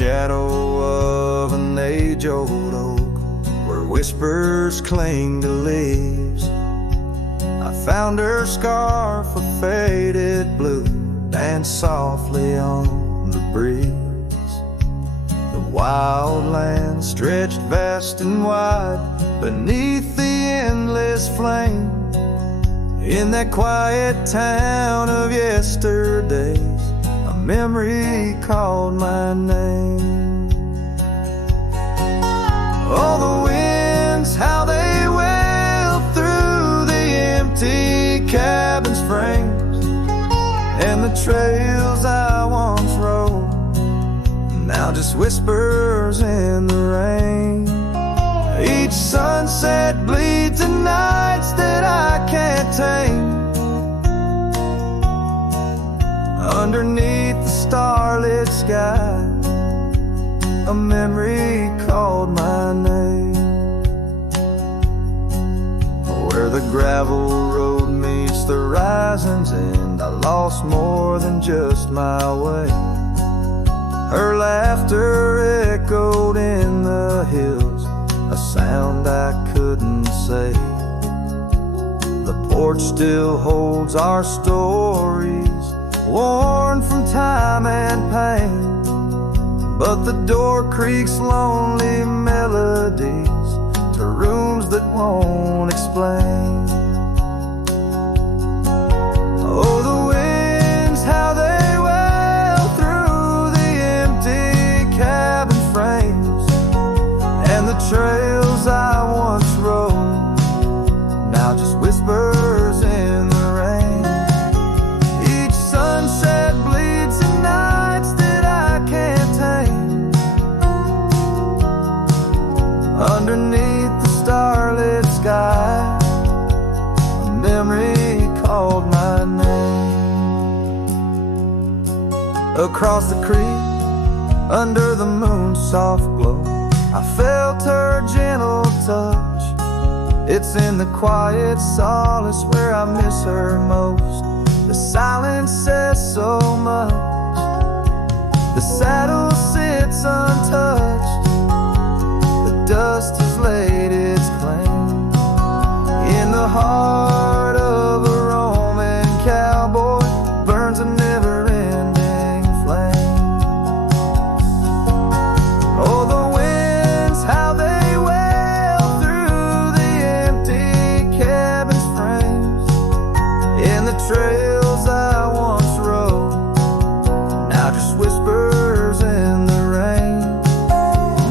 shadow of an age-old oak, where whispers cling to leaves, I found her scarf of faded blue, danced softly on the breeze. The wild land stretched vast and wide beneath the endless flame. In that quiet town of yesterdays, a memory called my name. Oh, the winds, how they wail through the empty cabin's frames, and the trails I once rode, now just whispers in the rain. Each sunset bleeds the nights that I can't tame. Underneath the starlit sky, a memory called my name. Where the gravel road meets the horizon's end, I lost more than just my way. Her laughter echoed in the hills, a sound I couldn't say. The porch still holds our stories, worn from time and pain, but the door creaks lonely melodies to rooms that won't explain. Oh, the winds, how they wail through the empty cabin frames, and the trails I once rode, now just whispers in the rain. Each sunset bleeds the nights that I can't tame. Underneath the starlit sky, a memory called my name. Across the creek, under the moon's soft glow, I felt her gentle touch. It's in the quiet solace where I miss her most. The silence says so much. The saddle sits untouched. The dust has laid its claim. In the heart of a Roman cowboy burns a never-ending flame. Oh, the winds, how they wail through the empty cabin's frames, and the trails I once rode, now just whispers in the rain.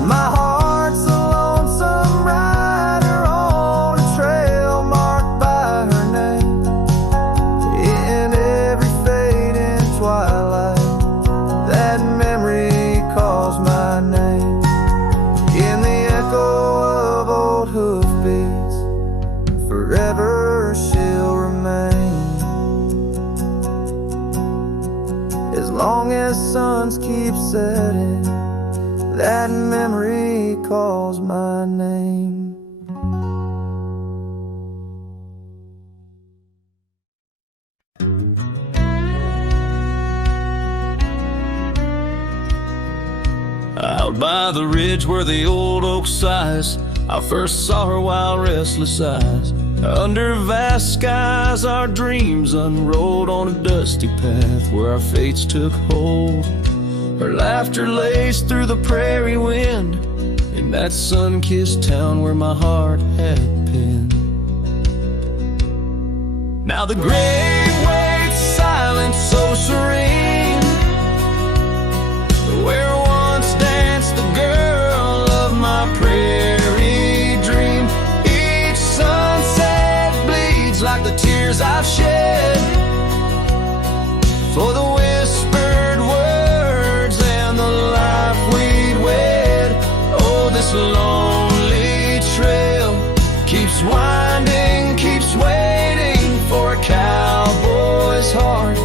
My heart's a lonesome rider on a trail marked by her name. In every fading twilight, that memory calls my name. In the echo of old hoofbeats, forever she'll remain. As long as suns keep setting, that memory calls my name. Out by the ridge where the old oak sighs, I first saw her wild, restless eyes. Under vast skies, our dreams unrolled on a dusty path where our fates took hold. Her laughter laced through the prairie wind in that sun-kissed town where my heart had pinned. Now the grave waits silent, so serene, where once danced the girl of my prairie dream. Each sunset bleeds like the tears I've shed for the whispered words and the life we'd wed. Oh, this lonely trail keeps winding, keeps waiting for a cowboy's heart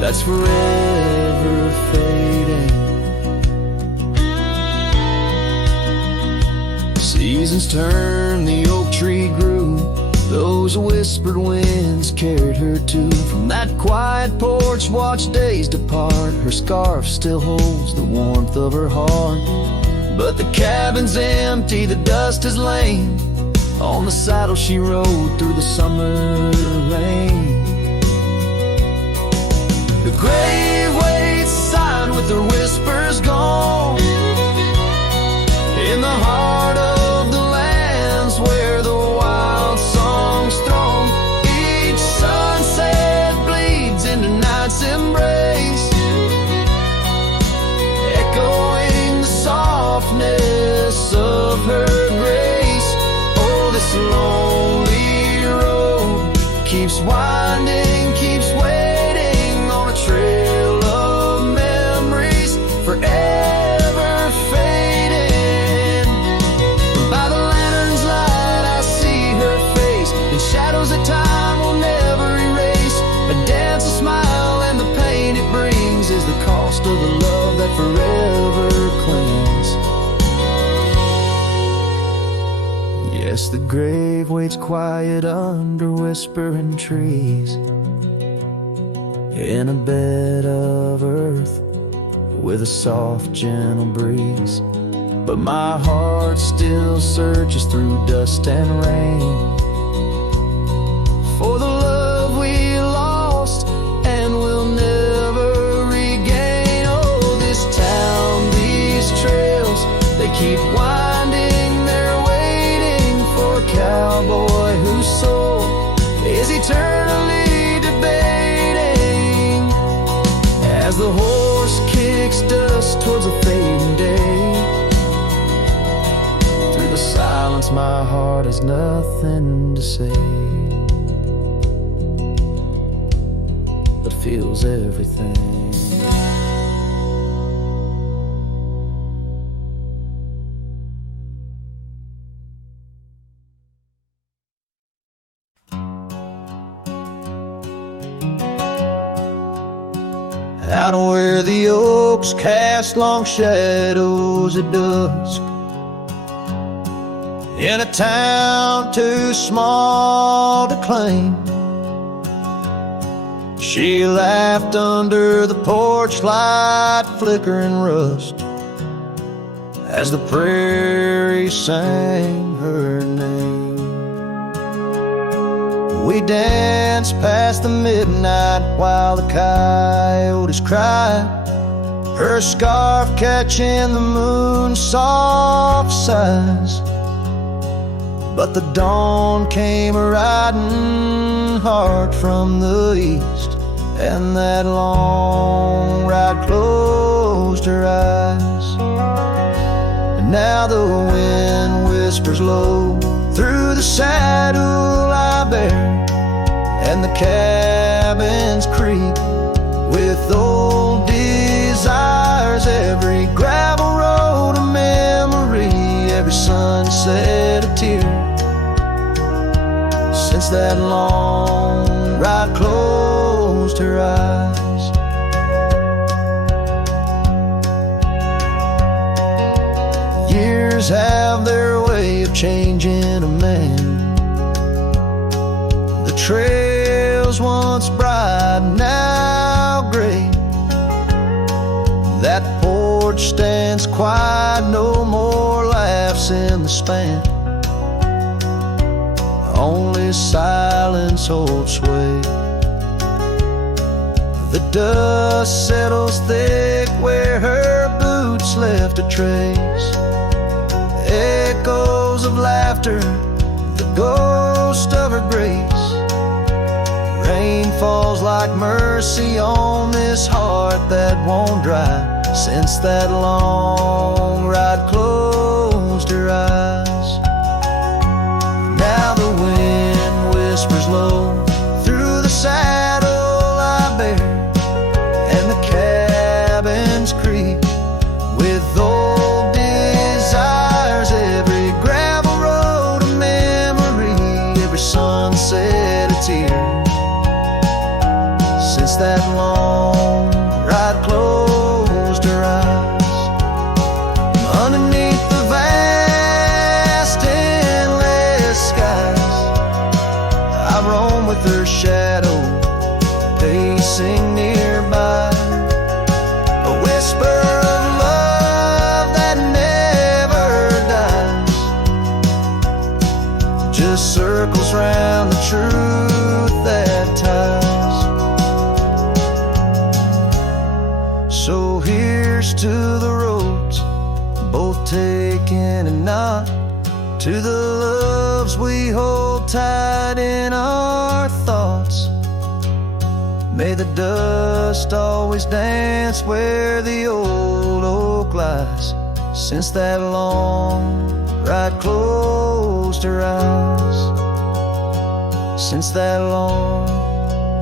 that's forever fading. Seasons turn, the oak tree grew, Those whispered winds carried her to. From that quiet porch, watch days depart. Her scarf still holds the warmth of her heart. But the cabin's empty, the dust has lain on the saddle she rode through the summer rain. The grave waits silent with her whispers gone, in the heart of the lands where the wild song's thrown. Each sunset bleeds into night's embrace, echoing the softness of her grace. Oh, this lonely road keeps winding, keeps waiting on a trail of memories forever fading. By the lantern's light I see her face in shadows that time will never erase. A dance, a smile, and the pain it brings is the cost of the love that forever clings. Yes, the grave waits quiet under whispering trees, in a bed of earth with a soft, gentle breeze. But my heart still searches through dust and rain for the love we lost and will never regain. Oh, this town, these trails, they keep winding, they're waiting for a cowboy whose soul is eternally debating. As the horse kicks dust towards a fading day, through the silence my heart has nothing to say, but feels everything. Out where the oaks cast long shadows at dusk, in a town too small to claim, she laughed under the porch light flickering rust as the prairie sang her name. We danced past the midnight while the coyotes cried, her scarf catching the moon's soft sighs. But the dawn came riding hard from the east, and that long ride closed her eyes. And now the wind whispers low through the saddle I bear, and the cabins creak with old desires. Every gravel road a memory, every sunset a tear, since that long ride closed her eyes. Years have their way of changing a man. The trails once bright, now gray. That porch stands quiet, no more laughs in the span. Only silence holds sway. The dust settles thick where her boots left a trace. Echoes of laughter, the ghost of her grace. Rain falls like mercy on this heart that won't dry, since that long ride closed her eyes. Now the wind whispers low through the saddle I bear, and the cabins creak with old desires. Every gravel road a memory, every sunset a tear, since that long ride closed her eyes. Underneath the vast endless skies, with her shadow pacing nearby. A whisper of love that never dies, just circles round the truth that ties. So here's to the roads, both taken and not, to the loves we hold tight in our thoughts. May the dust always dance where the old oak lies, since that long ride closed her eyes. Since that long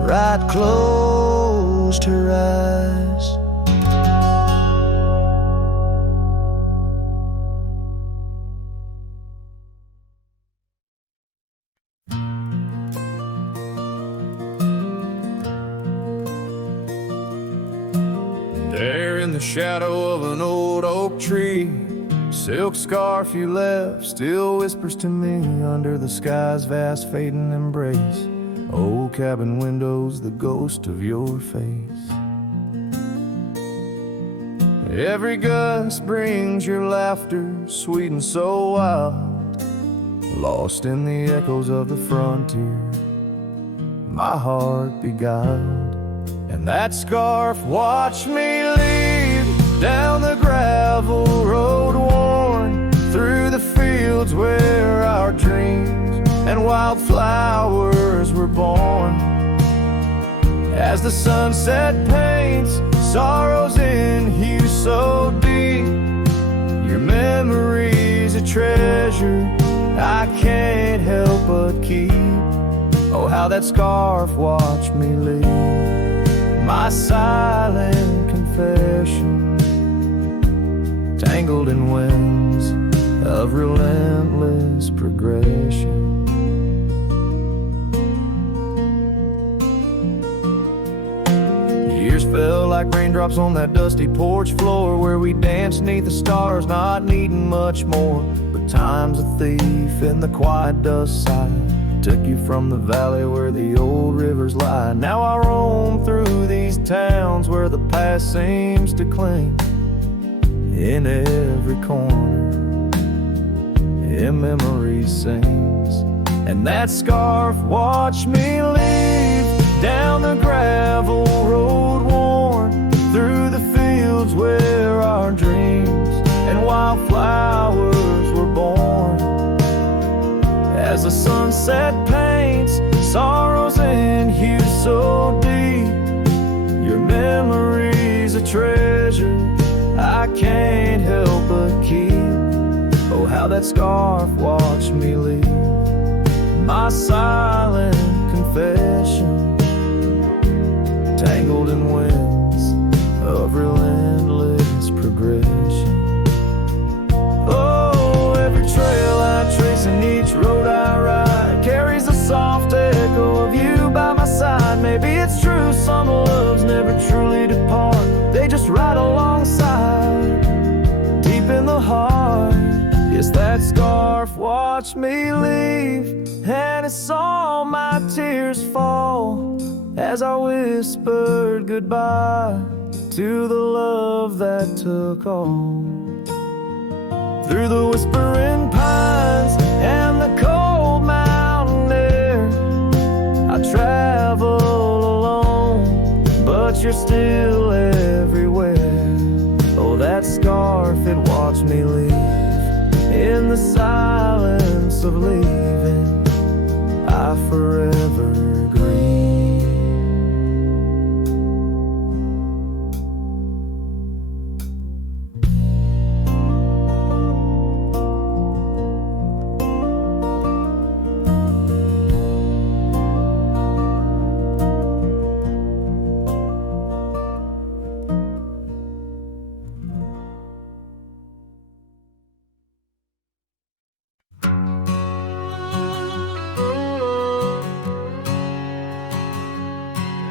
ride closed her eyes. There in the shadow of an old oak tree, silk scarf you left still whispers to me under the sky's vast fading embrace. Old cabin windows, the ghost of your face. Every gust brings your laughter, sweet and so wild, lost in the echoes of the frontier, my heart beguiled. And that scarf watched me leave down the gravel road worn, through the fields where our dreams and wildflowers were born. As the sunset paints sorrows in hue so deep, your memory's a treasure I can't help but keep. Oh, how that scarf watched me leave, my silent confession, tangled in winds of relentless progression. Years fell like raindrops on that dusty porch floor, where we danced neath the stars, not needing much more. But time's a thief in the quiet dust side, took you from the valley where the old rivers lie. Now I roam through these towns where the past seems to cling in every corner, in memory sings. And that scarf watched me leave down the gravel road worn, through the fields where our dreams and wildflowers were born. As the sunset paints sorrows in hue so deep, your memory's a treasure I can't help but keep. Oh, how that scarf watched me leave, my silent confession, tangled in winds of relentless progression. Oh, every trail I trace and each road I ride carries a soft echo of you by my side. Maybe it's true, some loves never truly depart, they just ride alongside, deep in the heart. Yes, that scarf watched me leave, and it saw my tears fall as I whispered goodbye to the love that took all. Through the whispering pines and the cold mountain air, I travel alone, but you're still everywhere. Oh, that scarf, it watched me leave in the silence of leaving, I forever grieve.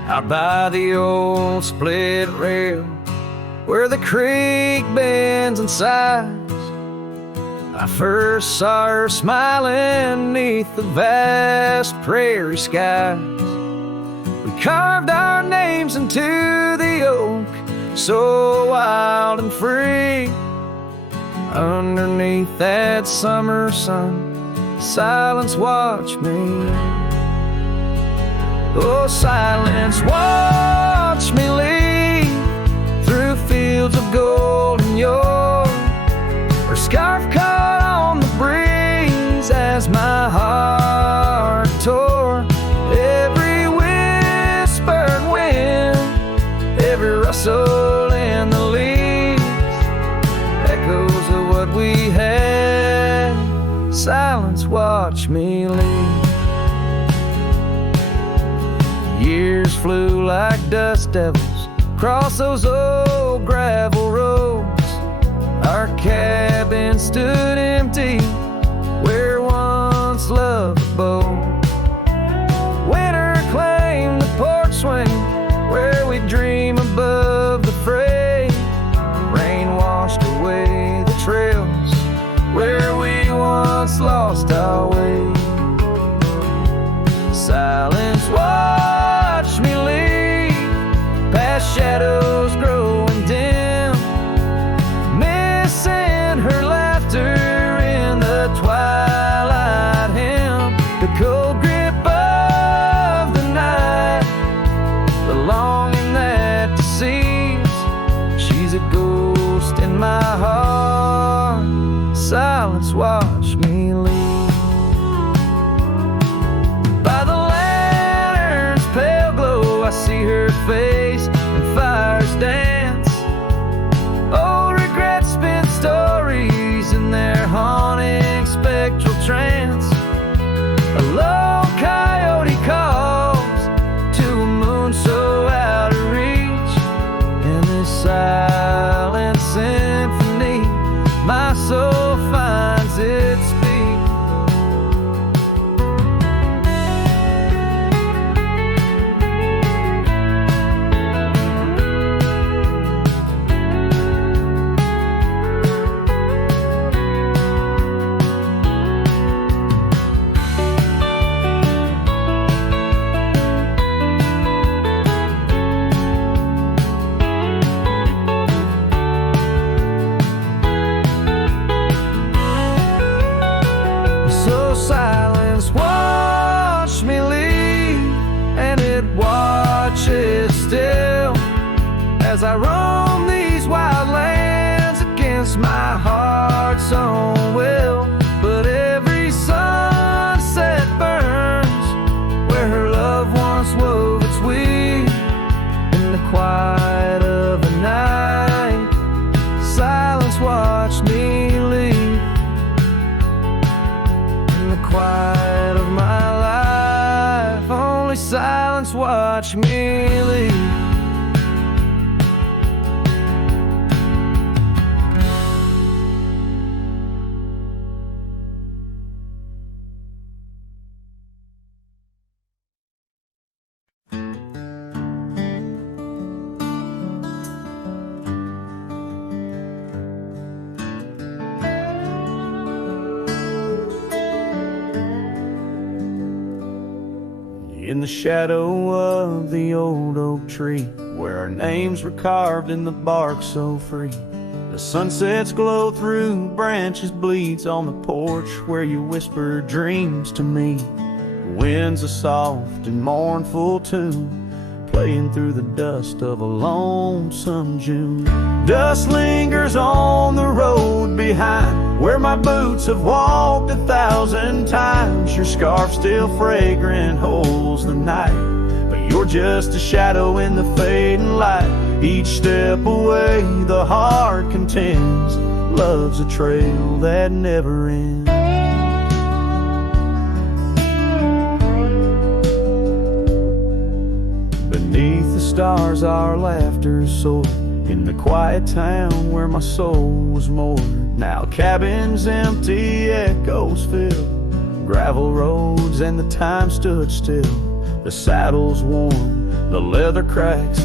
Out by the old split rail, where the creek bends and sighs, I first saw her smiling neath the vast prairie skies. We carved our names into the oak, so wild and free. Underneath that summer sun, silence watched me. Oh, silence watched me lead through fields of golden yore. Her scarf caught on the breeze as my heart tore. Every whispered wind, every rustle in the leaves, echoes of what we had. Silence watched me lead. Years flew like dust devils across those old gravel roads. Our cabin stood empty where once love abode. Winter claimed the porch swing where we dream above the fray. Rain washed away the trails where we once lost our way. Silence watched me lead past shadows growing dim, missing her laughter in the twilight hymn. The cold grip of the night, the longing that deceives. She's a ghost in my heart. Silence watched me lead. By the lantern's pale glow, I see her face and fires dance. Old regrets spin stories in their haunting spectral trance. A lone coyote calls to a moon so out of reach. In this silent symphony, my soul finds its speech. So silence watched me lead, and it watches still as I roam these wild lands against my heart's own will. But every sunset burns where her love once wove its weave. In the quiet of the night, silence watched me lead. In the quiet of my life, only silence watched me lead. In the shadow of the old oak tree, where our names were carved in the bark so free, the sunsets glow through branches, bleeds on the porch where you whisper dreams to me. The wind's a soft and mournful tune, playing through the dust of a lonesome June. Dust lingers on the road behind where my boots have walked 1,000 times. Your scarf still fragrant holds the night, but you're just a shadow in the fading light. Each step away the heart contends, love's a trail that never ends. Beneath the stars our laughter soared, in the quiet town where my soul was moored. Now cabins empty, echoes fill, gravel roads and the time stood still. The saddle's worn, the leather cracks,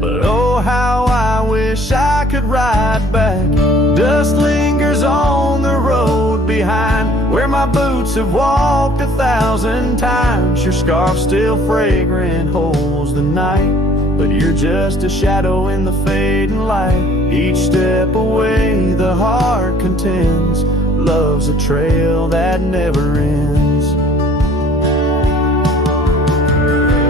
but oh how I wish I could ride back. Dust lingers on the road behind where my boots have walked 1,000 times. Your scarf still fragrant holds the night, but you're just a shadow in the fading light. Each step away the heart contends, love's a trail that never ends.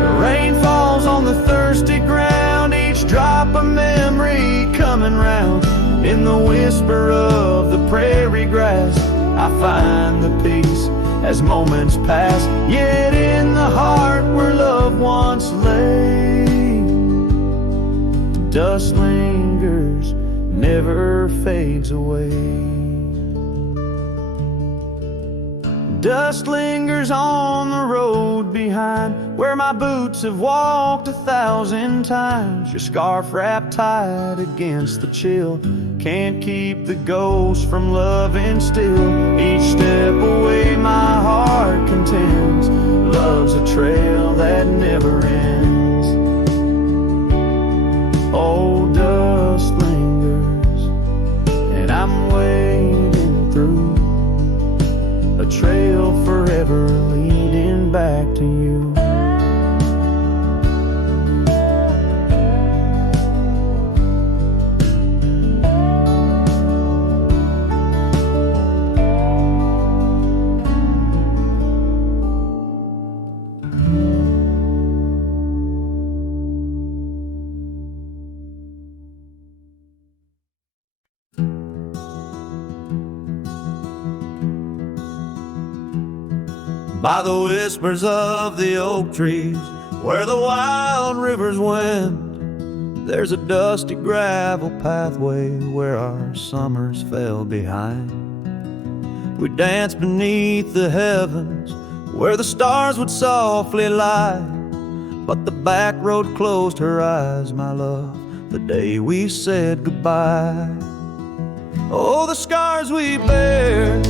The rain falls on the thirsty ground, each drop a memory coming round. In the whisper of the prairie grass, I find the peace as moments pass. Yet in the heart where love once lay, dust lingers, never fades away. Dust lingers on the road behind where my boots have walked 1,000 times. Your scarf wrapped tight against the chill can't keep the ghost from loving still. Each step away my heart contends, love's a trail that never ends. Oh, dust lingers, and I'm wading through a trail forever leading back to you. By the whispers of the oak trees, where the wild rivers wend, there's a dusty gravel pathway where our summers fell behind. We danced beneath the heavens where the stars would softly lie, but the back road closed her eyes, my love, the day we said goodbye. Oh, the scars we bear,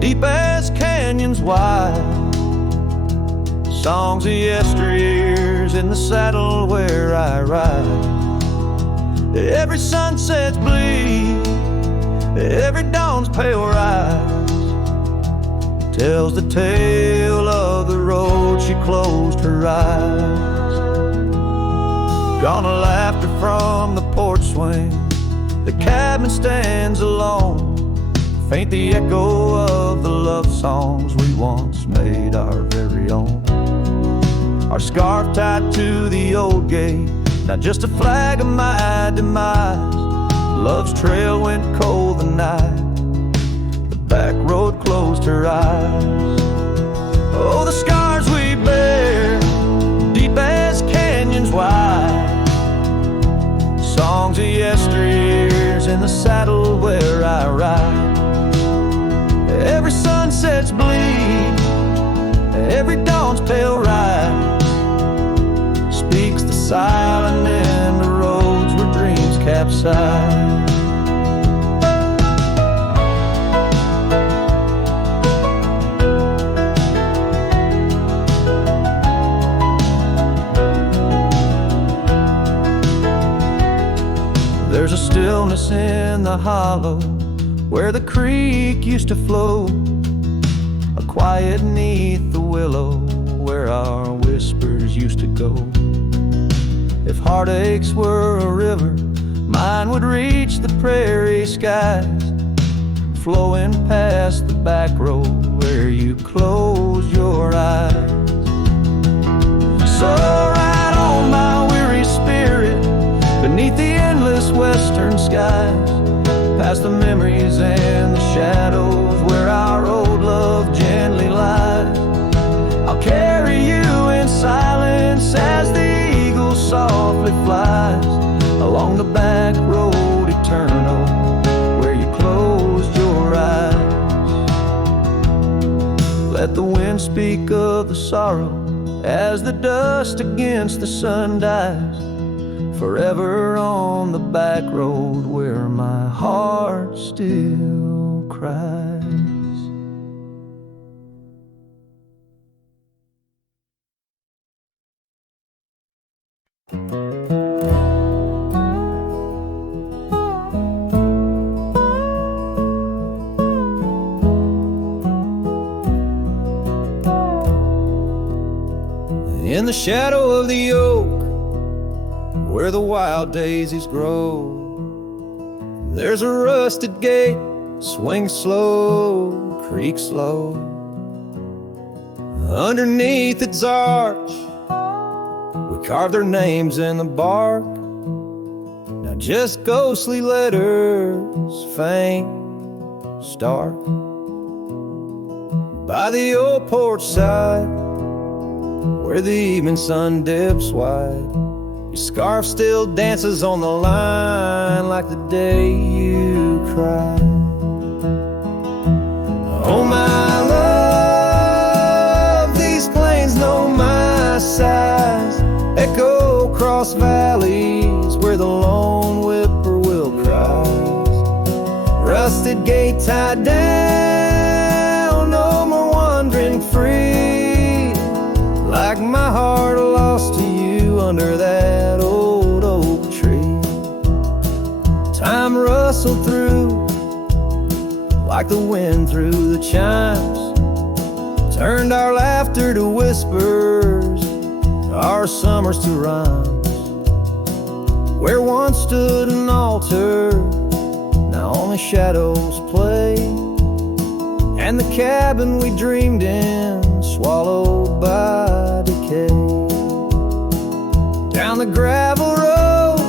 deep as canyons wide, songs of yesteryears in the saddle where I ride. Every sunset's bleed, every dawn's pale rise tells the tale of the road she closed her eyes. Gone a laughter from the porch swing, the cabin stands alone, faint the echo of the love songs we once made our very own. Our scarf tied to the old gate, not just a flag of my demise. Love's trail went cold the night the back road closed her eyes. Oh, the scars we bear, deep as canyons wide, songs of yesteryears in the saddle where I ride. Every sunset's bleed, every dawn's pale rise speaks the silent in the roads where dreams capsize. There's a stillness in the hollow where the creek used to flow, a quiet neath the willow where our whispers used to go. If heartaches were a river, mine would reach the prairie skies, flowing past the back road where you closed your eyes. So ride on my weary spirit beneath the endless western skies, past the memories and the shadows where our old love gently lies. I'll carry you in silence as the eagle softly flies along the back road eternal where you closed your eyes. Let the wind speak of the sorrow as the dust against the sun dies, forever on the back road where my heart still cries. the shadow of the oak, where the wild daisies grow. There's a rusted gate, swing slow, creak slow. Underneath its arch, we carve their names in the bark. Now just ghostly letters, faint, stark. By the old porch side, where the evening sun dips wide, your scarf still dances on the line like the day you cried. Oh my love, these plains know my size, echo across valleys where the lone whippoorwill cries. Rusted gate tied down, no more wandering free, like my heart lost to you under that old oak tree. Time rustled through like the wind through the chimes, turned our laughter to whispers, our summers to rhymes. Where once stood an altar, now only shadows play, and the cabin we dreamed in swallowed by decay. Down the gravel road,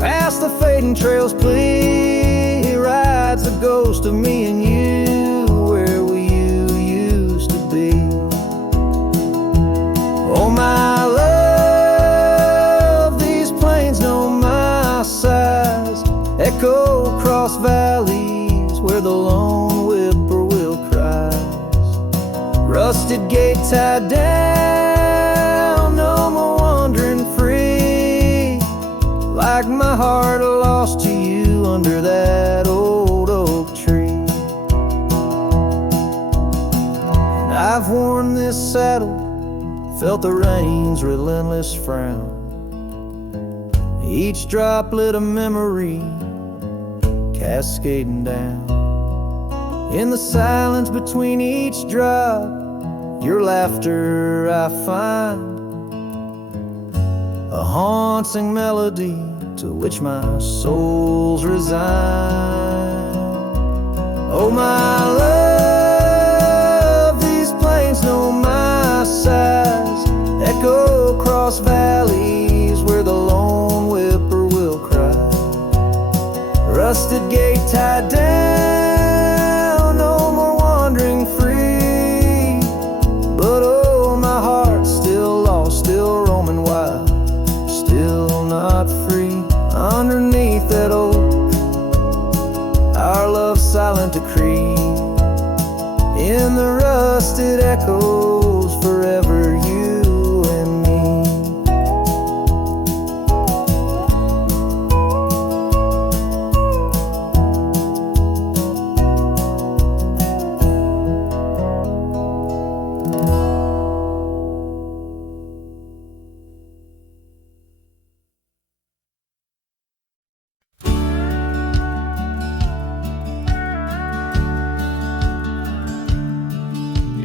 past the fading trails plea, rides the ghost of me and you, where we used to be. Oh my love, these plains know my size, echo across valleys where the lone whippoorwill cries. Rusted gate tied down, no more wandering free, like my heart lost to you under that old oak tree. And I've worn this saddle, felt the rain's relentless frown, each droplet a memory cascading down. In the silence between each drop, your laughter I find, a haunting melody to which my soul's resigned. Oh my love, these plains know my size, echo across valleys where the lone whippoorwill cries. Rusted gate tied down, no more wandering free, but oh, my heart's still lost, still roaming wild, still not free. Underneath that oak, our love's silent decree, in the rusted echoes forever you and me.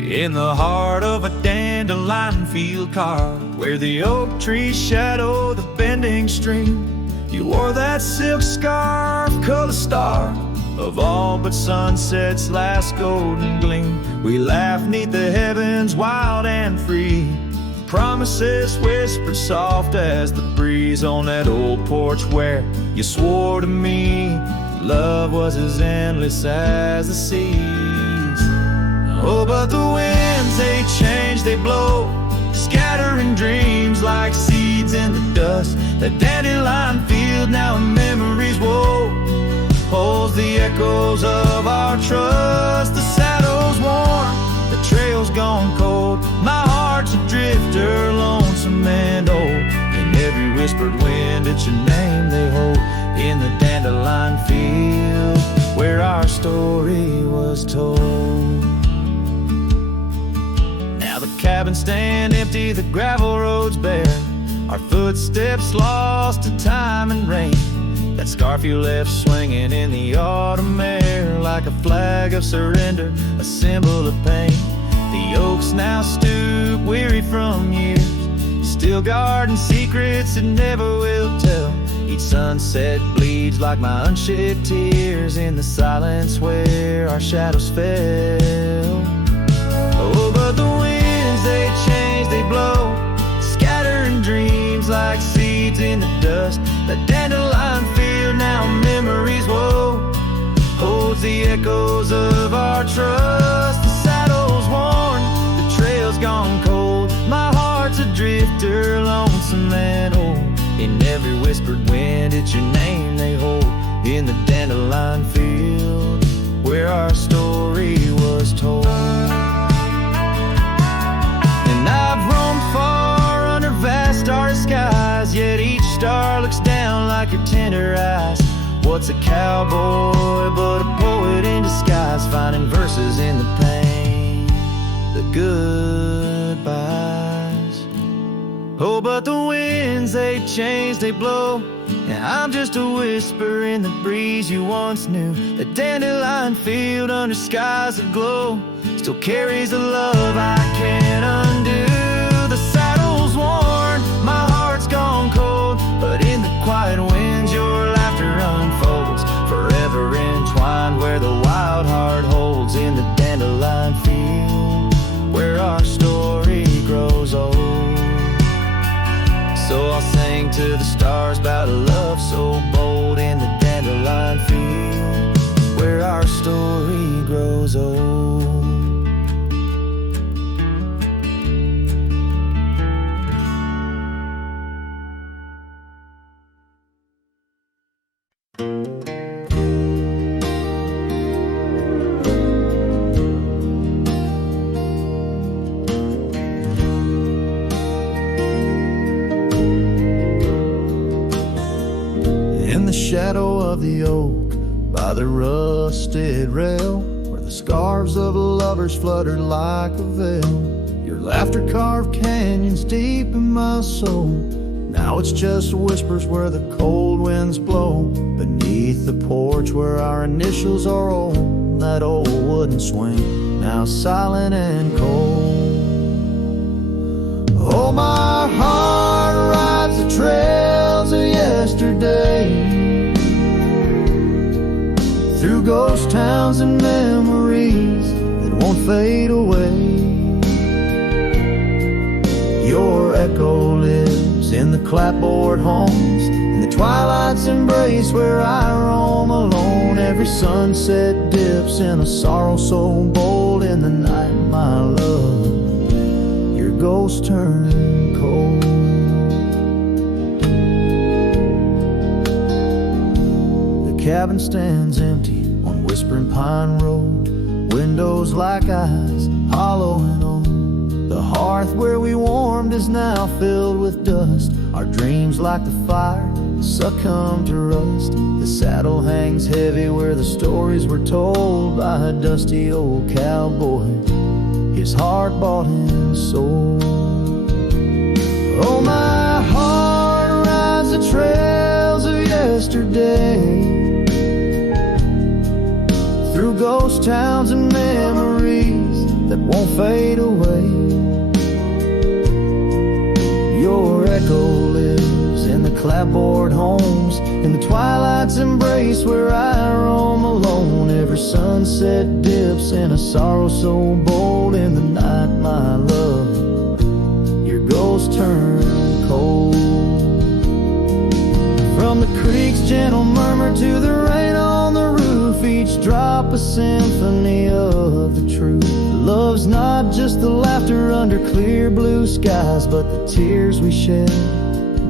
In the heart of a dandelion field carved, where the oak trees shadow the bending stream, you wore that silk scarf, color star of all but sunset's last golden gleam. We laughed neath the heavens wild and free, promises whispered soft as the breeze on that old porch where you swore to me love was as endless as the seas. Oh, but the winds, they change, they blow, scattering dreams like seeds in the dust. That dandelion field now in memory's woe holds the echoes of our trust. The saddle's worn, the trail's gone cold, my heart's a drifter, lonesome and old. In every whispered wind, it's your name they hold, in the dandelion field where our story was told. Now the cabins stand empty, the gravel roads bare, our footsteps lost to time and rain. That scarf you left swinging in the autumn air, like a flag of surrender, a symbol of pain. The The oaks now stoop, weary from years, still guarding secrets that never will tell. Each sunset bleeds like my unshed tears in the silence where our shadows fell. Oh, but the winds, they change, they blow, scattering dreams like seeds in the dust. The dandelion field, now memories woe, holds the echoes of our trust. The saddle's worn, the trail's gone cold, my heart's a drifter, lonesome and old. In every whispered wind, it's your name they hold, in the dandelion field where our story was told. And I've roamed far under vast starry skies, yet each star looks down like your tender eyes. What's a cowboy but a poet in disguise, finding verses in the pain, the goodbyes. Oh, but the winds, they change, they blow, and I'm just a whisper in the breeze you once knew. The dandelion field under skies aglow still carries a love I can't undo. The saddle's worn, my heart's gone cold, but in the quiet winds your laughter unfolds, forever entwined where the wild heart holds, in the dandelion field where our story grows old. So I'll sing to the stars about a love so bold, in the dandelion field where our story grows old. Shadow of the oak by the rusted rail, where the scarves of lovers fluttered like a veil. Your laughter carved canyons deep in my soul. Now it's just whispers where the cold winds blow, beneath the porch where our initials are old. That old wooden swing, now silent and cold. Oh, my heart rides the trails of yesterday, through ghost towns and memories that won't fade away. Your echo lives in the clapboard homes, in the twilight's embrace where I roam alone. Every sunset dips in a sorrow so bold, in the night, my love, your ghost turn cold. Cabin stands empty on Whispering Pine Road, windows like eyes, hollow and old. The hearth where we warmed is now filled with dust. Our dreams like the fire succumb to rust. The saddle hangs heavy where the stories were told by a dusty old cowboy, his heart bought and sold. Oh, my heart rides the trails of yesterday, through ghost towns and memories that won't fade away. Your echo lives in the clapboard homes, in the twilight's embrace where I roam alone. Every sunset dips in a sorrow so bold, in the night, my love, your ghost turn cold. From the creek's gentle murmur to the rain on the roof, each drop a symphony of the truth. Love's not just the laughter under clear blue skies, but the tears we shed,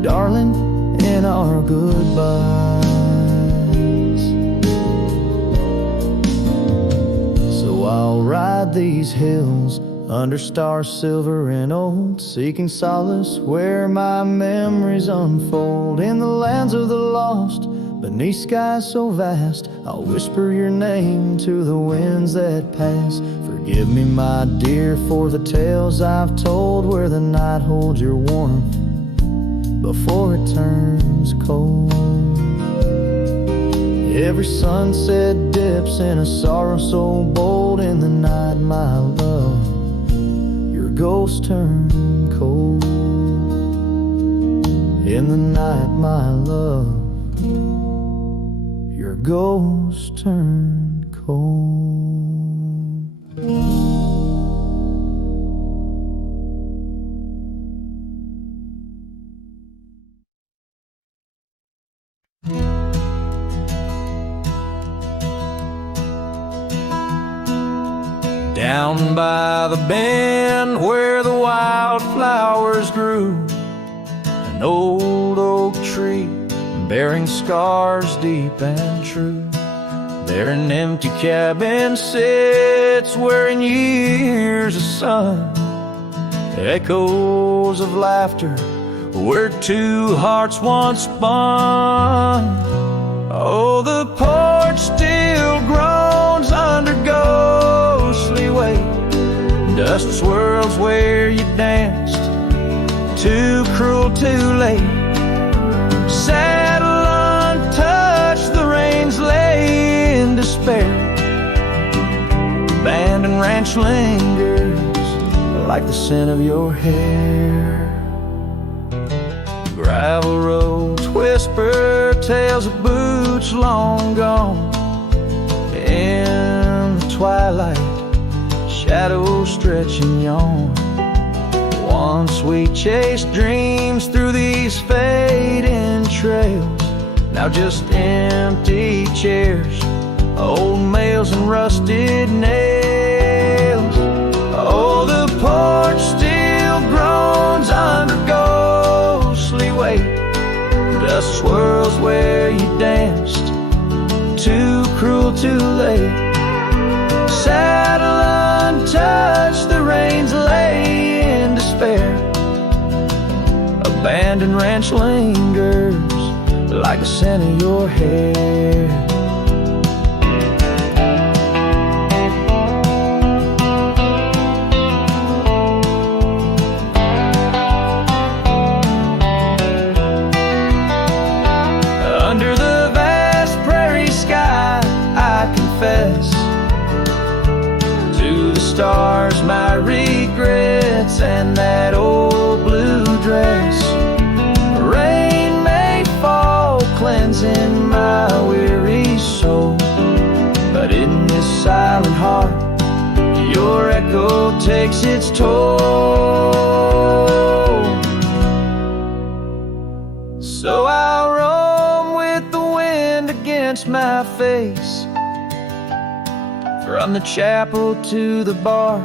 darling, in our goodbyes. So I'll ride these hills under stars silver and old, seeking solace where my memories unfold. In the lands of the lost, beneath skies so vast, I'll whisper your name to the winds that pass. Forgive me, my dear, for the tales I've told, where the night holds your warmth before it turns cold. Every sunset dips in a sorrow so bold, in the night, my love, ghost turned cold. In the night, my love, your ghost turned cold. Down by the bend where the wildflowers grew, an old oak tree bearing scars deep and true. There an empty cabin sits where in years of sun, echoes of laughter where two hearts once spun. Oh, the porch still groans under ghostly weight. Dust swirls where you danced, too cruel, too late. Saddle untouched, the reins lay in despair. Abandoned ranch lingers like the scent of your hair. Gravel roads whisper tales of boots long gone. In the twilight, shadows stretch and yawn. Once we chased dreams through these fading trails, now just empty chairs, old mails and rusted nails. Oh, the porch still groans under ghostly weight. Dust swirls where you danced, too cruel, too late. Saddle untouched, the reins lay in despair. Abandoned ranch lingers like the scent of your hair. Under the vast prairie sky, I confess to the stars my regrets and that old blue dress. Rain may fall, cleansing my weary soul, but in this silent heart, your echo takes its toll. So I'll roam with the wind against my face, from the chapel to the bar,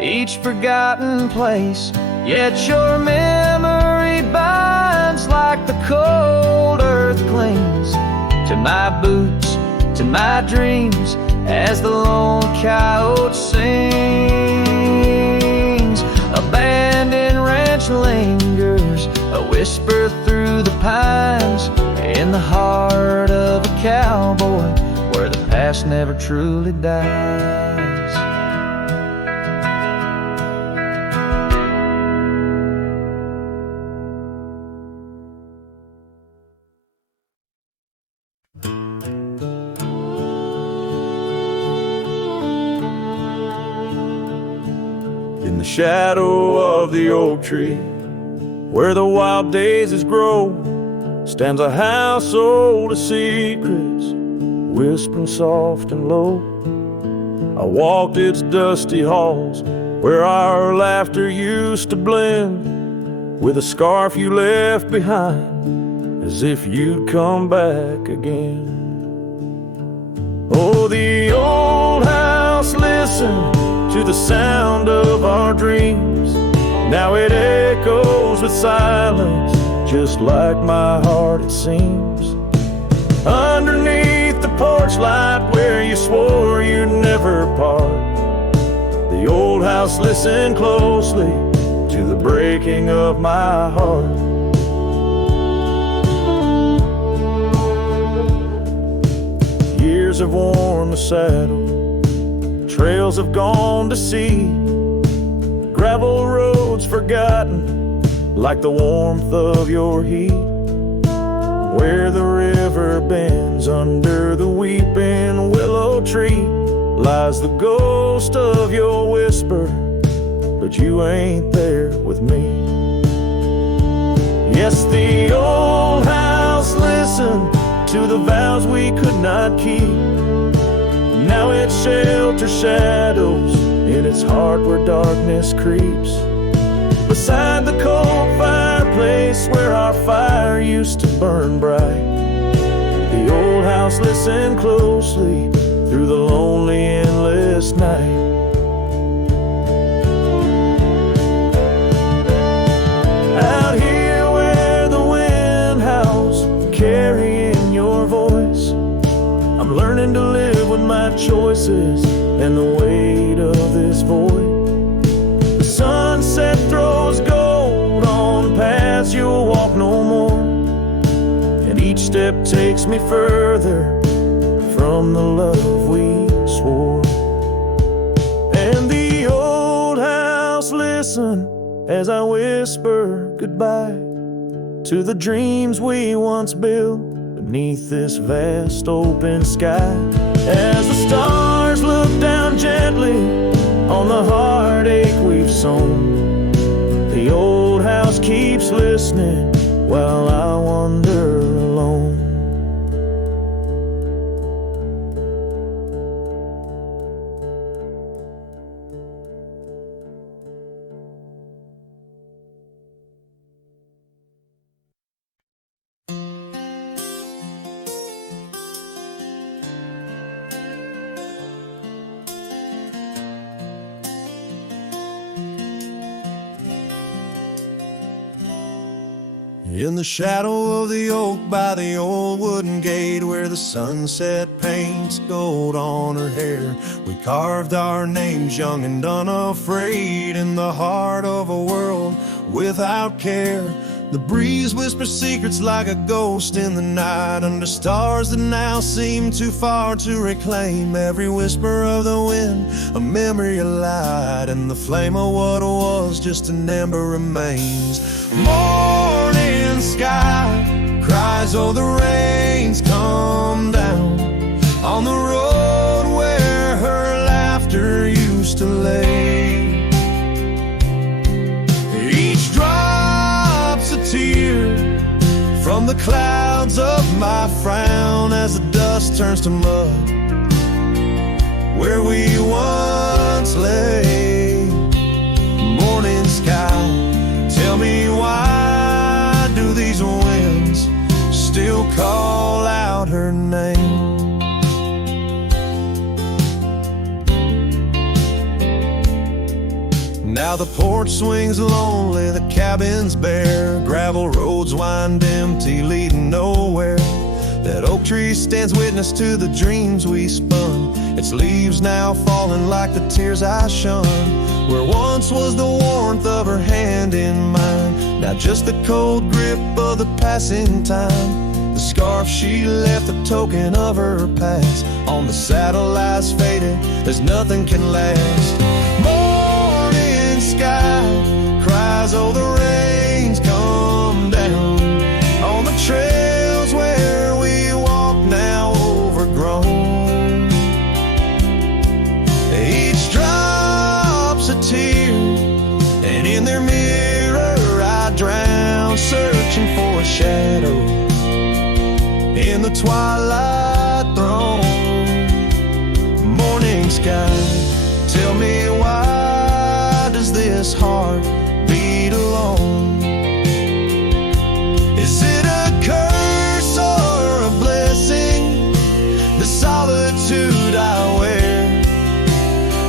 each forgotten place. Yet your memory binds like the cold earth clings to my boots, to my dreams, as the lone coyote sings. Abandoned ranch lingers, a whisper through the pines, in the heart of a cowboy where the past never truly dies. In the shadow of the oak tree, where the wild daisies grow, stands a house old of secrets, whispering soft and low. I walked its dusty halls, where our laughter used to blend with a scarf you left behind, as if you'd come back again. Oh, the old house listened to the sound of our dreams. Now it echoes with silence, just like my heart it seems. Underneath the porch light where you swore you'd never part, the old house listened closely to the breaking of my heart. Years have worn the saddle, trails have gone to seed, gravel roads forgotten like the warmth of your heat. Where the river bends under the weeping willow tree lies the ghost of your whisper, but you ain't there with me. Yes, the old house listened to the vows we could not keep. Now it shelters shadows in its heart where darkness creeps. Beside the cold fireplace where our fire used to burn bright, the old house listened closely through the lonely, endless night. Out here where the wind howls, carrying your voice, I'm learning to live with my choices and the weight of this void. The sunset throws gold on paths you'll walk no more, and each step takes me further from the love we swore. And the old house listen as I whisper goodbye to the dreams we once built beneath this vast open sky. As the stars look down gently on the heartache we've sown, the old house keeps listening while I wander alone. In the shadow of the oak by the old wooden gate, where the sunset paints gold on her hair, we carved our names young and unafraid in the heart of a world without care. The breeze whispers secrets like a ghost in the night under stars that now seem too far to reclaim. Every whisper of the wind, a memory of light, and the flame of what was just an ember remains. Morning sky cries, oh the rains come down on the road where her laughter used to lay. Each drop's a tear from the clouds of my frown as the dust turns to mud where we once lay. Morning sky, tell me why do these winds still call out her name? Now the porch swings lonely, the cabin's bare, gravel roads wind empty, leading nowhere. That oak tree stands witness to the dreams we spun, its leaves now falling like the tears I shunned. Where once was the warmth of her hand in mine, now just the cold grip of the passing time. The scarf she left, a token of her past. On the saddle lies faded, there's nothing can last. Morning sky cries, oh the rains come down on the trails where we walk now overgrown. Each drop's a tear, and in their mirror I drown, searching for a shadow in the twilight throne. Morning sky, tell me why does this heart beat alone? Is it a curse or a blessing, the solitude I wear?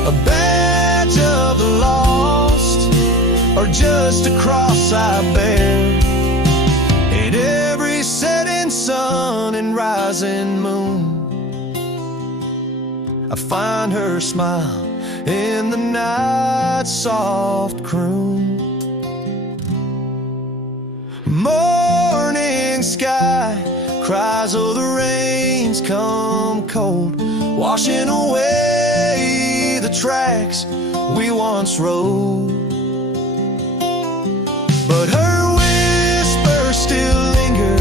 A badge of the lost, or just a cross I bear? In every setting sun and rising moon, I find her smile in the night's soft croon. Morning sky cries, oh the rains come cold, washing away the tracks we once rode. But her whispers still linger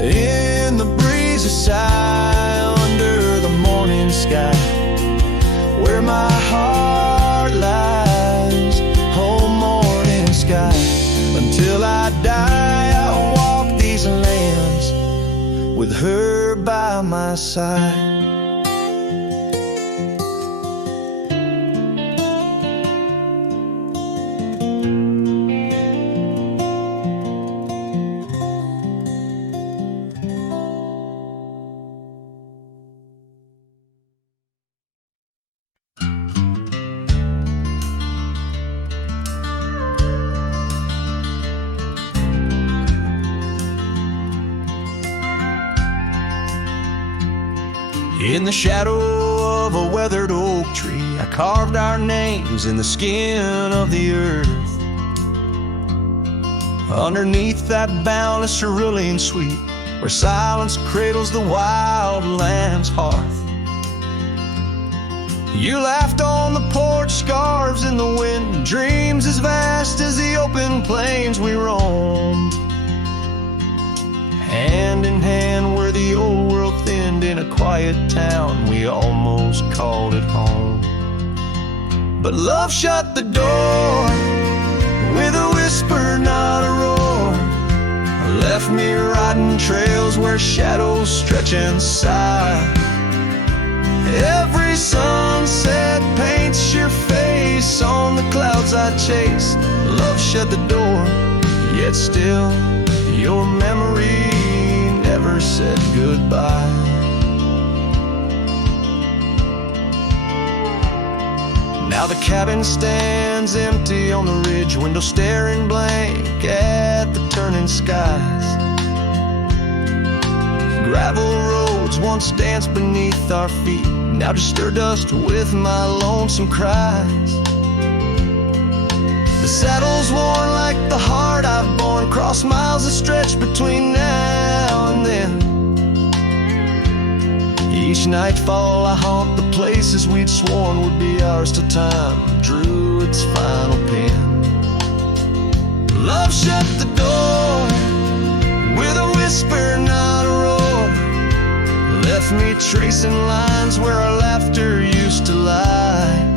in the breezy sigh under the morning sky where my heart lies. Until I die, I'll walk these lands with her by my side. In the shadow of a weathered oak tree, I carved our names in the skin of the earth. Underneath that boundless cerulean sweet, where silence cradles the wild lamb's hearth. You laughed on the porch, scarves in the wind, dreams as vast as the open plains we roamed. Hand in hand where the old world thinned, in a quiet town we almost called it home. But love shut the door with a whisper, not a roar. Left me riding trails where shadows stretch and sigh. Every sunset paints your face on the clouds I chase. Love shut the door, yet still your memory never said goodbye. Now the cabin stands empty on the ridge, window staring blank at the turning skies. Gravel roads once danced beneath our feet, now just stir dust with my lonesome cries. The saddle's worn like the heart I've borne, cross miles of stretch between now and then. Each nightfall I haunt the places we'd sworn would be ours till time drew its final pen. Love shut the door with a whisper, not a roar. Left me tracing lines where our laughter used to lie.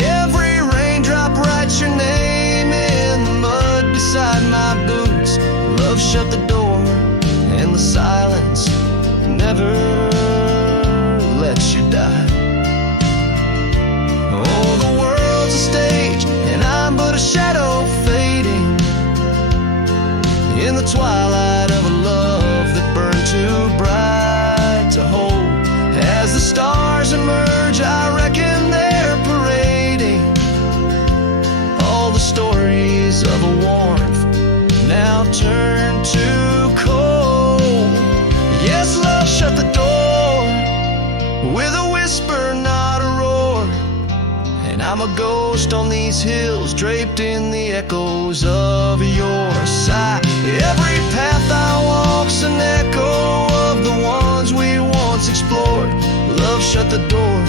Every raindrop writes your name in the mud beside my boots. Love shut the door, and the silence never lets you die. Oh, the world's a stage, and I'm but a shadow fading in the twilight of a love that burned too bright to hold. As the stars emerge, I reckon they're parading all the stories of a warmth now turned to cold. Yes, love shut the door with a whisper, not a roar. And I'm a ghost on these hills, draped in the echoes of your sigh. Every path I walk's an echo of the ones we once explored. Love shut the door.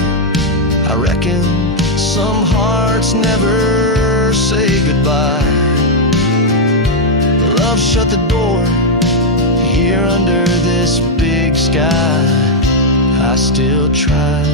I reckon some hearts never say goodbye. Love shut the door. Here under this big sky, I still try.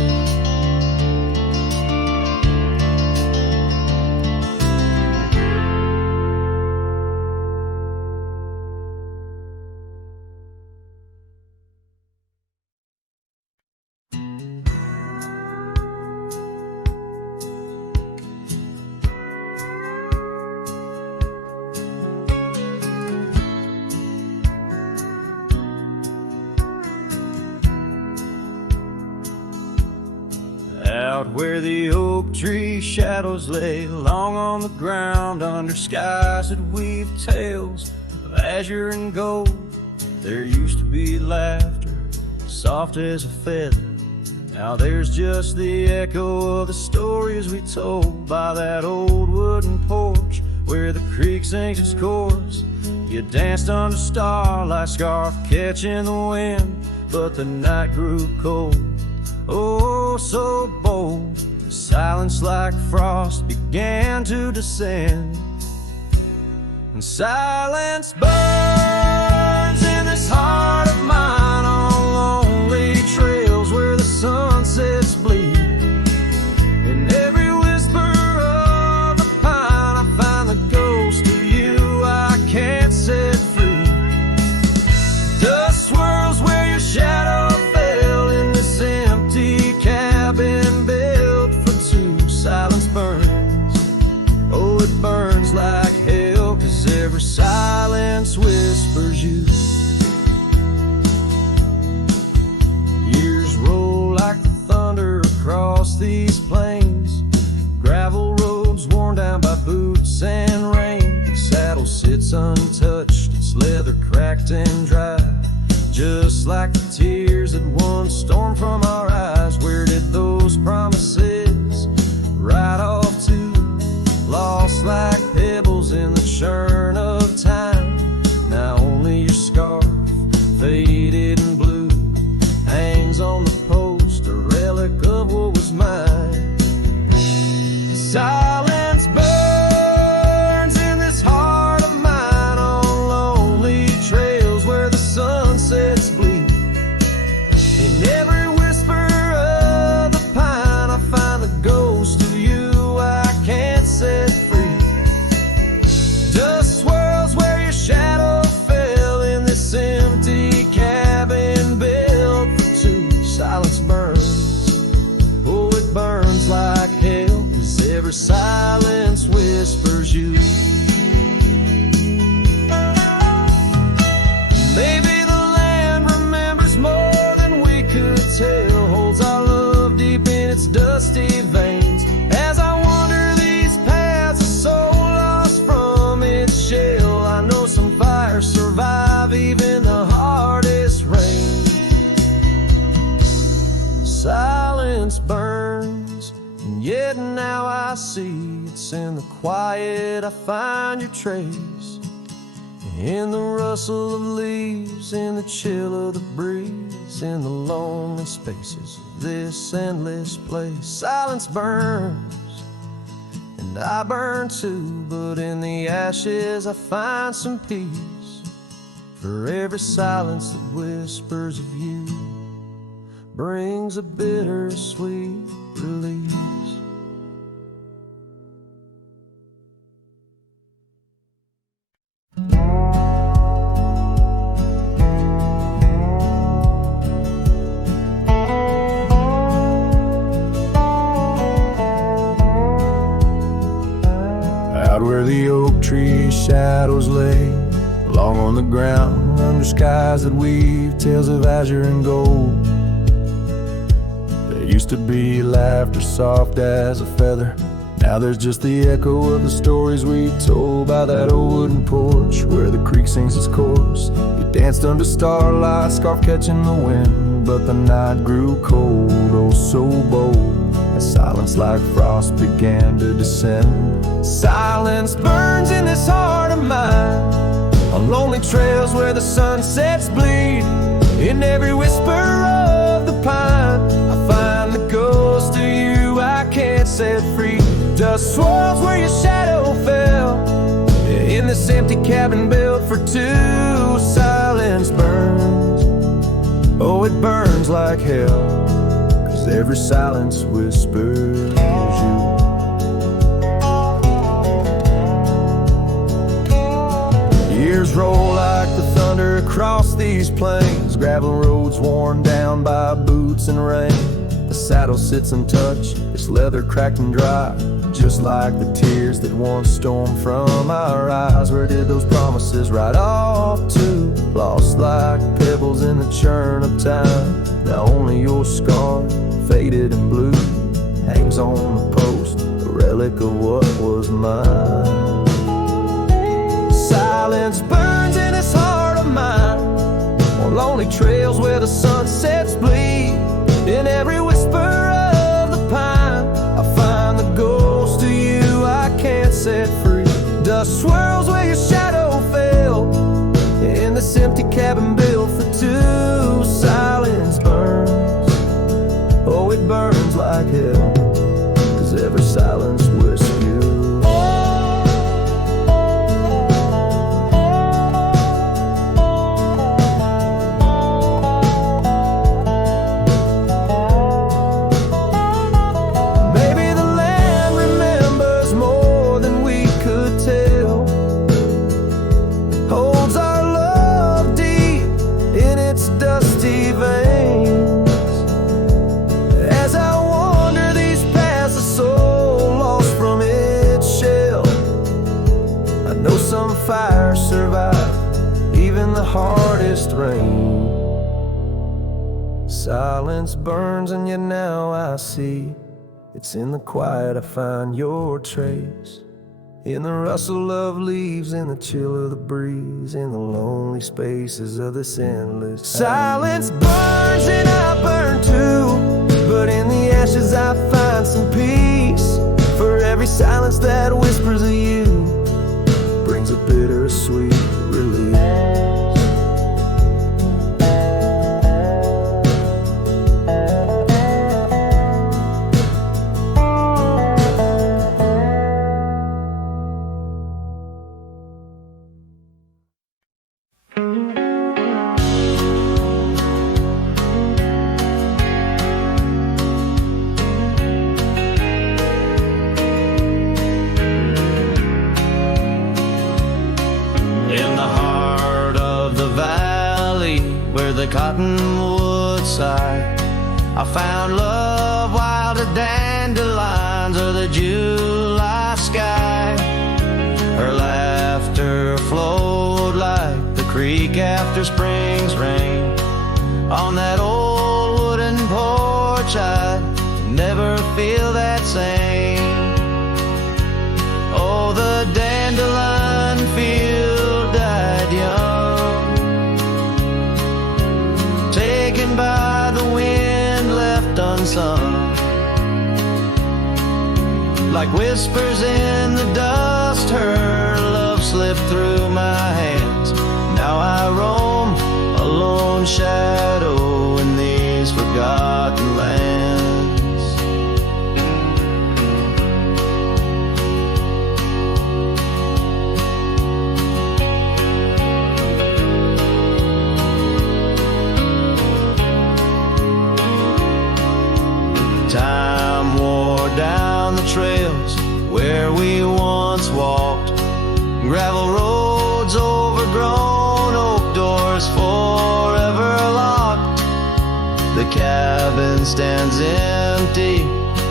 Out where the oak tree shadows lay long on the ground, under skies that weave tales of azure and gold, there used to be laughter soft as a feather. Now there's just the echo of the stories we told by that old wooden porch where the creek sings its chorus. You danced under starlight, scarf catching the wind, but the night grew cold. Oh, so bold, the silence like frost began to descend, and silence burns in this heart of mine on lonely trails where the sunsets bleed. In every whisper of the pine I find the ghost every silence whispers you. Years roll like the thunder across these plains, gravel roads worn down by boots and rain. The saddle sits untouched, its leather cracked and dry, just like the tears that once stormed from our eyes. Where did those promises ride off to? Lost like pebbles in the churn of time. Now only your scarf, faded and blue, hangs on the post, a relic of what was mine. Silence burns in this heart of mine, on lonely trails where the sunsets bleed. In every whisper of the pine, I find the ghost of you I can't set free. Dust swirls where your shadow fell in this empty cabin built for two. Silence burns, oh it burns like hell, 'cause every silence whispers you. Maybe the land remembers more than we could tell, holds our love deep in its dusty veins. As I wander these paths, a soul lost from its shell, I know some fires survive even the hardest rain. Silence burns, and yet now I see it's in the quiet I find your trace. In the rustle of leaves, in the chill of the breeze, in the lonely spaces of this endless place. Silence burns, and I burn too, but in the ashes I find some peace. For every silence that whispers of you brings a bittersweet release. Out where the oak tree shadows lay, long on the ground, under skies that weave tales of azure and gold. There used to be laughter soft as a feather, now there's just the echo of the stories we told by that old wooden porch where the creek sings its chorus. You danced under starlight, scarf catching the wind, but the night grew cold, oh so bold, as silence like frost began to descend. Silence burns in this heart of mine, on lonely trails where the sunsets bleed. In every whisper of the pine, I find the ghost of you I can't set free. Dust swirls where your shadow fell, in this empty cabin built for two. Silence burns, oh it burns like hell, 'cause every silence whispers you. Years roll like the thunder across these plains, gravel roads worn down by boots and rain. The saddle sits untouched, its leather cracked and dry, just like the tears that once stormed from our eyes. Where did those promises ride off to? Lost like pebbles in the churn of time. Now only your scar, faded and blue, hangs on the post, a relic of what was mine. Silence burns in this heart of mine, on lonely trails where the sunsets bleed. In every whisper of the pine, I find the ghost of you I can't set free. Dust swirls where your shadow fell, in this empty cabin built for two. Silence burns, oh it burns like hell, 'cause every silence whispers you. Dusty know some fires survive even the hardest rain. Silence burns and yet now I see it's in the quiet I find your trace. In the rustle of leaves, in the chill of the breeze, in the lonely spaces of this endless silence burns and I burn too, but in the ashes I find some peace. For every silence that whispers of you brings a bittersweet release. The cottonwood side, I found love wild as dandelions or the July sky. Her laughter flowed like the creek after spring's rain. On that old wooden porch I'd never feel that same. Oh, the dandelion field died young, taken by the wind, left unsung. Like whispers in the dust, her love slipped through my hands. Now I roam a lone shadow in these forgotten lands. Time wore down the trails where we once walked, gravel roads overgrown, oak doors forever locked. The cabin stands empty,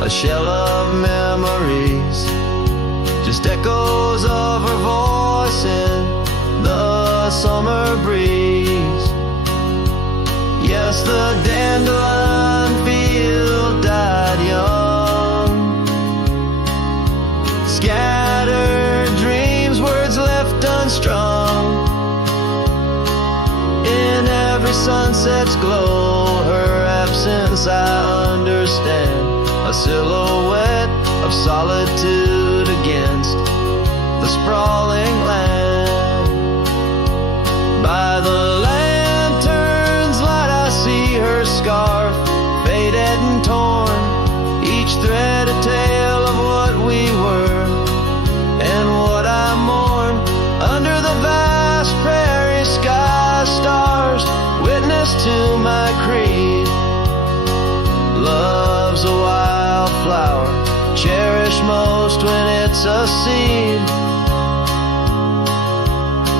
a shell of memories, just echoes of her voice in the summer breeze. Yes, the dandelion field died young, scattered dreams, words left unstrung. In every sunset's glow, her absence I understand, a silhouette of solitude against the sprawling land. By the lantern's light I see her scarf, faded and torn, each thread a tale of what we were and what I mourn. Under the vast prairie sky, stars witness to my creed. Love's a wildflower, cherished most when it's a seed.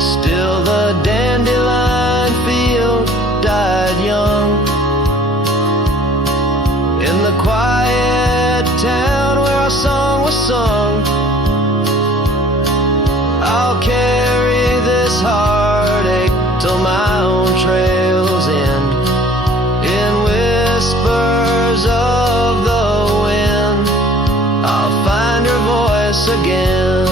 Still the dandelion field died young. In the quiet town where our song was sung, I'll carry this heartache till my own trails end. In whispers of the wind, I'll find her voice again.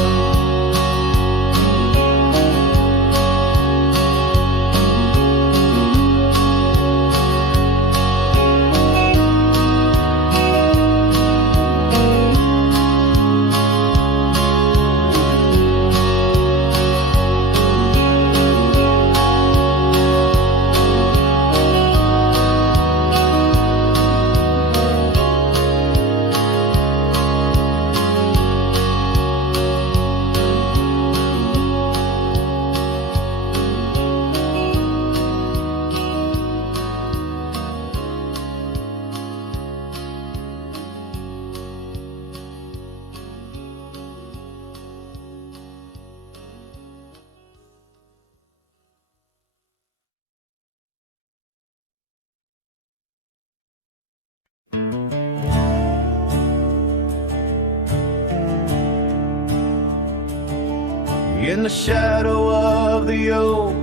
In the shadow of the oak,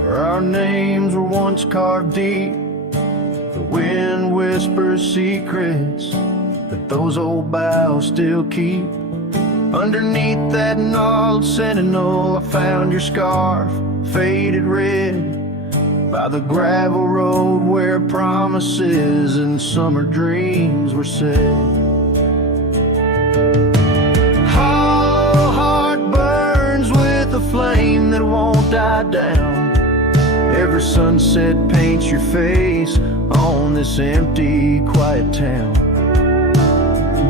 where our names were once carved deep, the wind whispers secrets that those old boughs still keep. Underneath that gnarled sentinel, I found your scarf, faded red, by the gravel road where promises and summer dreams were said. Hollow heart burns with a flame that won't die down. Every sunset paints your face on this empty, quiet town.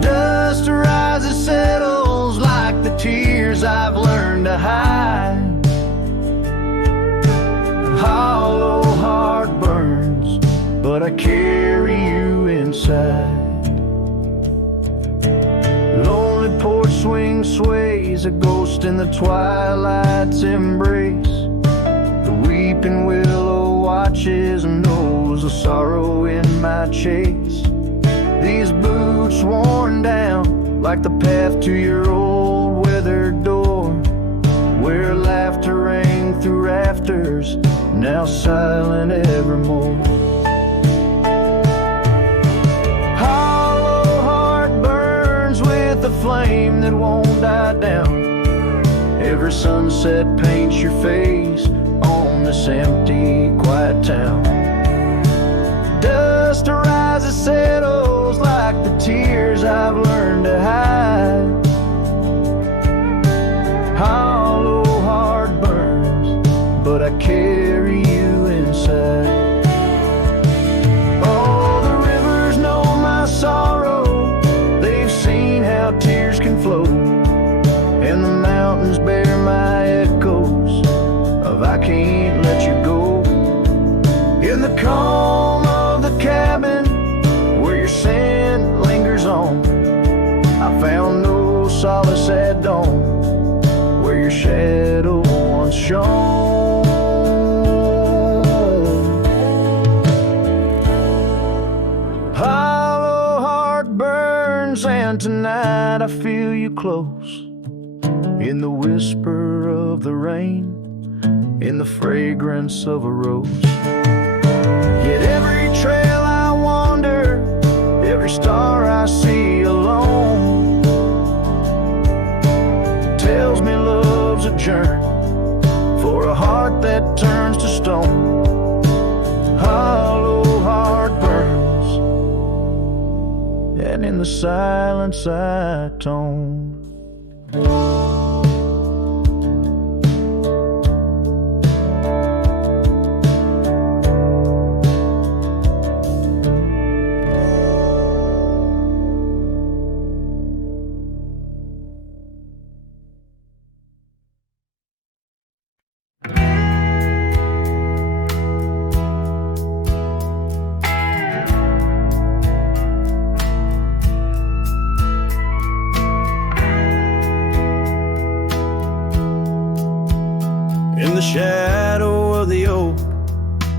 Dust rises, settles like the tears I've learned to hide. Hollow heart burns, but I carry you inside. Lonely porch swing sways, a ghost in the twilight's embrace. The weeping willow watches and knows the sorrow in my chase. These boots worn down like the path to your old weathered door, where laughter rang through rafters, now silent evermore. Hollow heart burns with a flame that won't die down. Every sunset paints your face on this empty, quiet town. Dust rises, settles like the tears I've learned to hide. Hollow heart burns, but I carry you inside. Oh, the rivers know my sorrow, they've seen how tears can flow, and the mountains bear my echoes of I can't let you go. In the calm of the cabin where your scent lingers on, I found no solace at dawn, where your shadow once shone. Hollow heart burns, and tonight I feel you close, in the whisper of the rain, in the fragrance of a rose. Yet every trail I wander, every star I see alone, tells me love's a journey for a heart that turns to stone. Hollow heart burns, and in the silence I tone. In the shadow of the oak,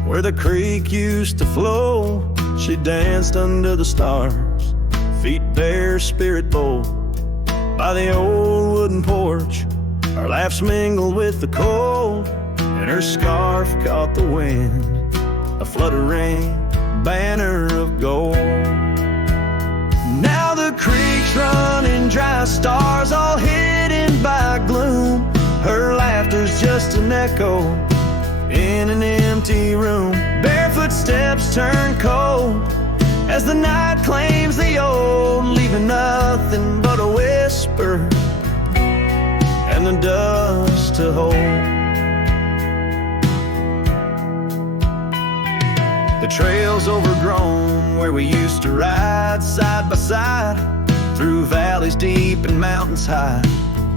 where the creek used to flow, she danced under the stars, feet bare, spirit bold. By the old wooden porch, our laughs mingled with the cold, and her scarf caught the wind, a fluttering banner of gold. Now the creek's running dry, stars all hidden by gloom. Her laughter's just an echo in an empty room. Barefoot steps turn cold as the night claims the old, leaving nothing but a whisper and the dust to hold. The trail's overgrown where we used to ride side by side, through valleys deep and mountains high,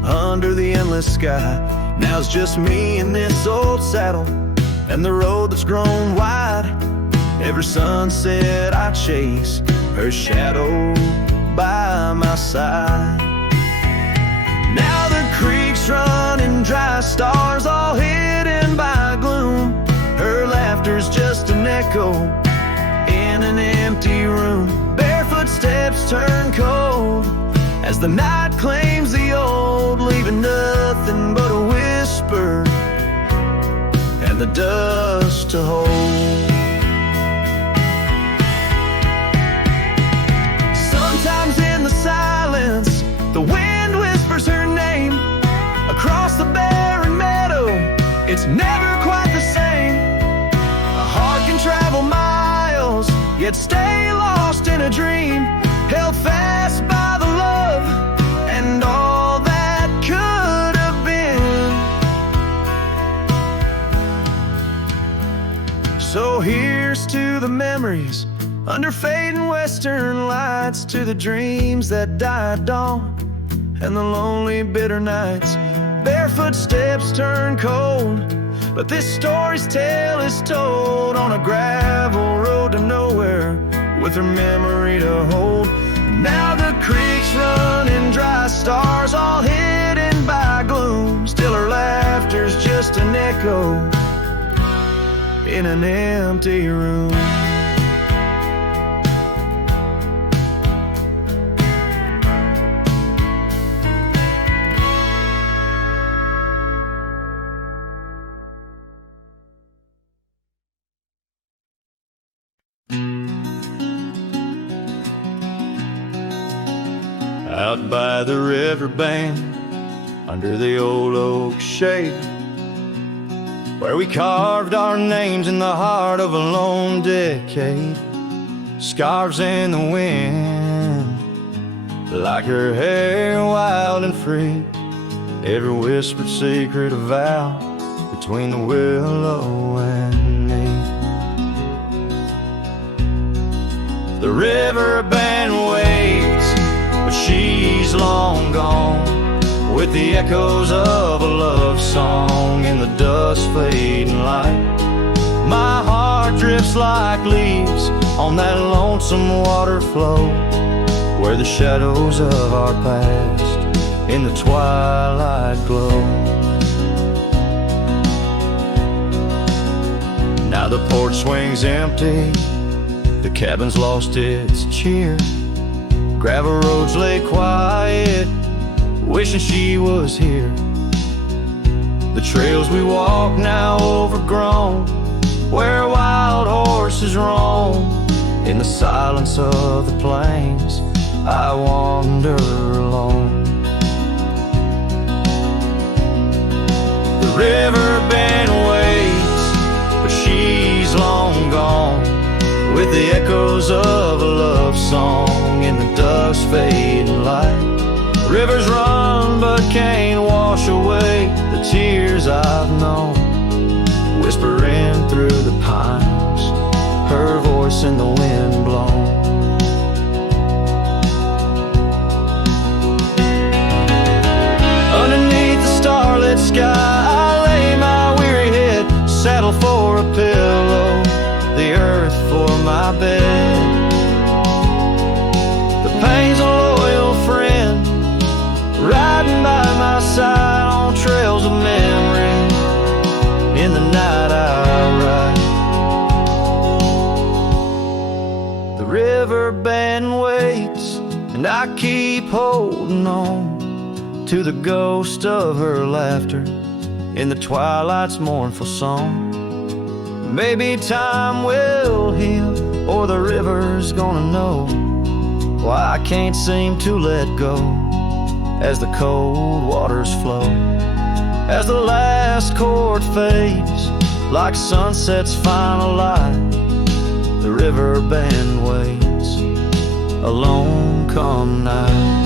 under the endless sky. Now it's just me in this old saddle, and the road that's grown wide. Every sunset I chase, her shadow by my side. Now the creek's running dry, stars all hidden by gloom. Her laughter's just an echo in an empty room. Barefoot steps turn cold as the night claims the old, leaving nothing but a the dust to hold. Sometimes in the silence, the wind whispers her name. Across the barren meadow, it's never quite the same. A heart can travel miles, yet stay lost in a dream, held fast by the love and all that could have been. So here's to the memories under fading western lights, to the dreams that die at dawn and the lonely bitter nights. Barefoot steps turn cold, but this story's tale is told on a gravel road to nowhere, with her memory to hold. Now the creeks run in dry, stars all hidden by gloom. Still her laughter's just an echo in an empty room. Out by the river bank, under the old oak shade, where we carved our names in the heart of a lone decade. Scarves in the wind, like her hair wild and free. Every whispered secret a vow between the willow and me. The river band waits, but she's long gone, with the echoes of a love song in the dust fading light. My heart drifts like leaves on that lonesome water flow, where the shadows of our past in the twilight glow. Now the porch swings empty, the cabin's lost its cheer. Gravel roads lay quiet, wishing she was here. The trails we walk now overgrown, where wild horses roam. In the silence of the plains, I wander alone. The river band waits, but she's long gone, with the echoes of a love song in the dust fading light. Rivers run but can't wash away the tears I've known, whispering through the pines, her voice in the wind blown. Underneath the starlit sky, I lay my weary head, saddle for a pillow, the earth for my bed. The pain's a loyal friend, riding by my side on trails of memory. In the night I ride. The river band waits, and I keep holding on to the ghost of her laughter in the twilight's mournful song. Maybe time will heal, or the river's gonna know why I can't seem to let go as the cold waters flow. As the last chord fades, like sunset's final light, the river band waits, alone come night.